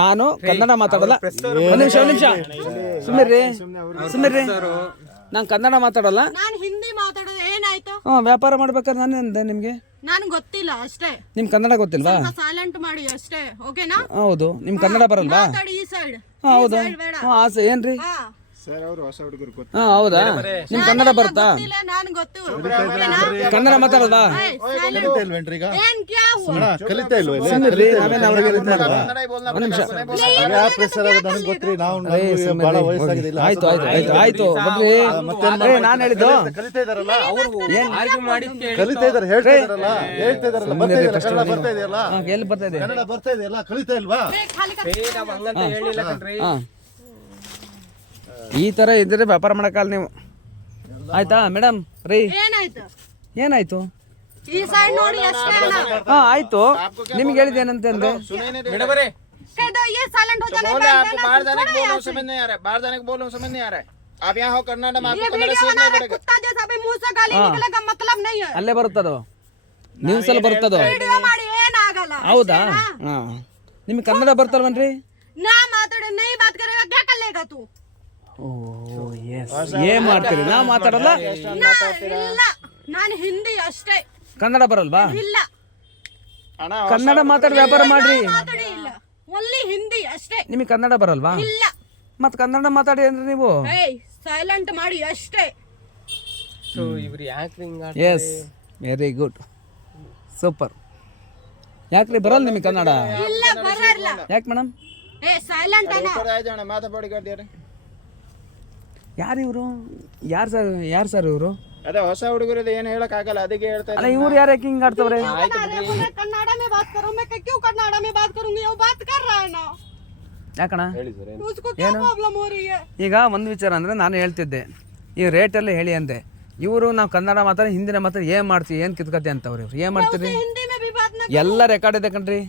ನಾನು ಕನ್ನಡ ಮಾತಾಡಲ್ಲ. ಒಂದ್ ನಿಮಿಷ ಒಂದ್ ನಿಮಿಷ. ಸುಮ್ಮನೆ ಸುಮ್ಮನೆ ನಾನು ಕನ್ನಡ ಮಾತಾಡಲ್ಲ. ನಾನು ಹಿಂದಿ ಮಾತಾಡೋದು ಏನಾಯ್ತು? ಹ್ಞೂ ವ್ಯಾಪಾರ ಮಾಡ್ಬೇಕಾದ್ರೆ ನಾನು ಅಂದೆ ನಿಮಗೆ? ನಾನು ಗೊತ್ತಿಲ್ಲ ಅಷ್ಟೇ. ನಿಮ್ ಕನ್ನಡ ಗೊತ್ತಿಲ್ವಾ? ಸೈಲೆಂಟ್ ಮಾಡಿ ಅಷ್ಟೇ. ಓಕೆನಾ? ಹೌದು. ನಿಮ್ ಕನ್ನಡ ಬರಲ್ವಾ? ಮಾತಾಡಿ ಈ ಸೈಡ್ ಹಾಂ ಹೌದು. ಹಾಂ ಆಸೆ. ಏನ್ರಿ? ಹಾ. ಸರ್ ಅವರು ಹೊಸ ಹುಡುಗರು ಗೊತ್ತು. ಹಾಂ ಹೌದಾ? ನಿಮ್ ಕನ್ನಡ ಬರುತ್ತಾ? ಗೊತ್ತಿಲ್ಲ ನಾನು ಗೊತ್ತು. ಕನ್ನಡ ಮಾತಾಡಲ್ವಾ ಏಯ್, silent. ಏನ್ ಕ್ಯಾ ಕಲಿತಾ ಇಲ್ವ ಗೊತ್ತ್ರಿ ನಾವು ಬಹಳ ವಯಸ್ಸಾಗಿದೆ ಇಲ್ಲ ಆಯ್ತು ಆಯ್ತು ಆಯ್ತು ಆಯ್ತು. ನಾನು ಹೇಳಿದ್ದು? ಕಲಿತಾ ಇದಾರಲ್ಲ? ಏನ್ ಕಲಿತಾ ಇದಾರೆ ಹೇಳ್ತಾ ಇದಾರಲ್ಲ? ಹೇಳ್ತಾ ಇದಾರಲ್ಲ ಬರ್ತಾ ಇದೆಯಲ್ಲ ಕನ್ನಡ ಬರ್ತಾ ಇದೆಯಲ್ಲ? ಹಾ, ಎಲ್ಲಿ ಬರ್ತಾ ಇದೆ ಕನ್ನಡ ಬರ್ತಾ ಇದೆಯಲ್ಲ ಕಲಿತಾ ಇಲ್ವಾ? ಏ, ಖಾಲಿ ಕರ್- ಹಾ ಈ ತರ ಇದ್ರೆ ವ್ಯಾಪಾರ ಮಾಡಕ್ಕಲ್ಲ ನೀವು. ಆಯ್ತಾ ಮೇಡಮ್ ರೀ. ಏನಾಯ್ತು? ಏನಾಯ್ತು? ಈ ಸೈಡ್ ನೋಡಿ ಅಷ್ಟೇ ಅಣ್ಣ ಹಾ ಆಯ್ತು ನಿಮ್ಗೆ ಹೇಳಿದ್ದೇನಂತೆ ಅಂದ್ರೆ कह दो ये साइलेंट हो जाना बोले बैठ आपको जाना, बाहर जाने छोड़ो को यहाँ बोलो से। समझ नहीं आ रहा है बाहर जाने को बोलो समझ नहीं आ रहा है आप यहाँ हो कर्नाटक में ये आपको कन्नड़ वीडियो सीखना बना रहे पड़ेगा कुत्ता जैसा भी मुंह से गाली निकलेगा मतलब नहीं है ಅಲ್ಲೇ ಬರುತ್ತದು ನ್ಯೂಸ್ ಅಲ್ಲಿ ಬರುತ್ತದು ವಿಡಿಯೋ ಮಾಡಿ ಏನಾಗಲ್ಲ ಹೌದಾ ಹಾ ನಿಮ್ಗೆ ಕನ್ನಡ ಬರ್ತಲ್ವನ್ರಿ ನಾ ಮಾತಾಡ नहीं बात करेगा क्या कर लेगा तू ಓ ಎಸ್ ಏನ್ ಮಾಡ್ತೀರಿ ನಾ ಮಾತಾಡಲ್ಲ ನಾ ಇಲ್ಲ ನಾನು ಹಿಂದಿ ಅಷ್ಟೇ ಕನ್ನಡ ಬರಲ್ವಾ? ಇಲ್ಲ. ಅಣ್ಣ ಕನ್ನಡ ಮಾತಾಡಿ ವ್ಯಾಪಾರ ಮಾಡ್ರಿ. ಮಾತಾಡಿ ಇಲ್ಲ. ಒನ್ಲಿ ಹಿಂದಿ ಅಷ್ಟೇ. ನಿಮಗೆ ಕನ್ನಡ ಬರಲ್ವಾ? ಇಲ್ಲ. ಮತ್ತೆ ಕನ್ನಡ ಮಾತಾಡಿ ಅಂದ್ರೆ ನೀವು? ಏಯ್ ಸೈಲೆಂಟ್ ಮಾಡಿ ಅಷ್ಟೇ. ಸೊ ಇವ್ರು ಯಾಕೆ ಎಸ್ ವೆರಿ ಗುಡ್ ಸೂಪರ್ ಯಾಕ್ರಿ ಬರಲ್ಲ ನಿಮಗೆ ಕನ್ನಡ? ಇಲ್ಲ ಬರಲ್ಲ. ಯಾಕೆ ಮೇಡಮ್? ಏ ಸೈಲೆಂಟ್ ಅಣ್ಣ. ಮಾತಾಡಿ ಯಾರು ಇವರು? ಯಾರು ಸರ್ ಯಾರು ಸರ್ ಇವರು? ಅದೇ ಹೊಸ ಹುಡುಗರು ಏನು ಹೇಳಕ್ ಆಗಲ್ಲ ಅದಕ್ಕೆ ಹೇಳ್ತಾ ಅಲ್ಲ ಇವ್ರು ಯಾರು ಯಾಕೆ ಹಿಂಗೆ ಆಡ್ತವ್ರೆ कन्नाडा में बात करो मैं क्यों कन्नाडा में बात करूंगी वो बात कर रहा है ना ಯಾಕಣ उसको क्या प्रॉब्लम हो रही है ಈಗ ಒಂದು ವಿಚಾರ ಅಂದರೆ ನಾನು ಹೇಳ್ತಿದ್ದೆ ಈ ರೇಟೆಲ್ಲ ಹೇಳಿ ಅಂದೆ ಇವರು ನಾವು ಕನ್ನಡ ಮಾತಾಡಿ ಹಿಂದಿನ ಮಾತಾಡಿ ಏನು ಮಾಡ್ತೀವಿ ಏನು ಕಿತ್ಕತೆ ಅಂತವ್ರಿ ಇವ್ರು ಏನು ಮಾಡ್ತೀರಿ हिंदी में भी बात ना ಎಲ್ಲ ರೆಕಾರ್ಡ್ ಇದೆ ಕಣ್ರಿ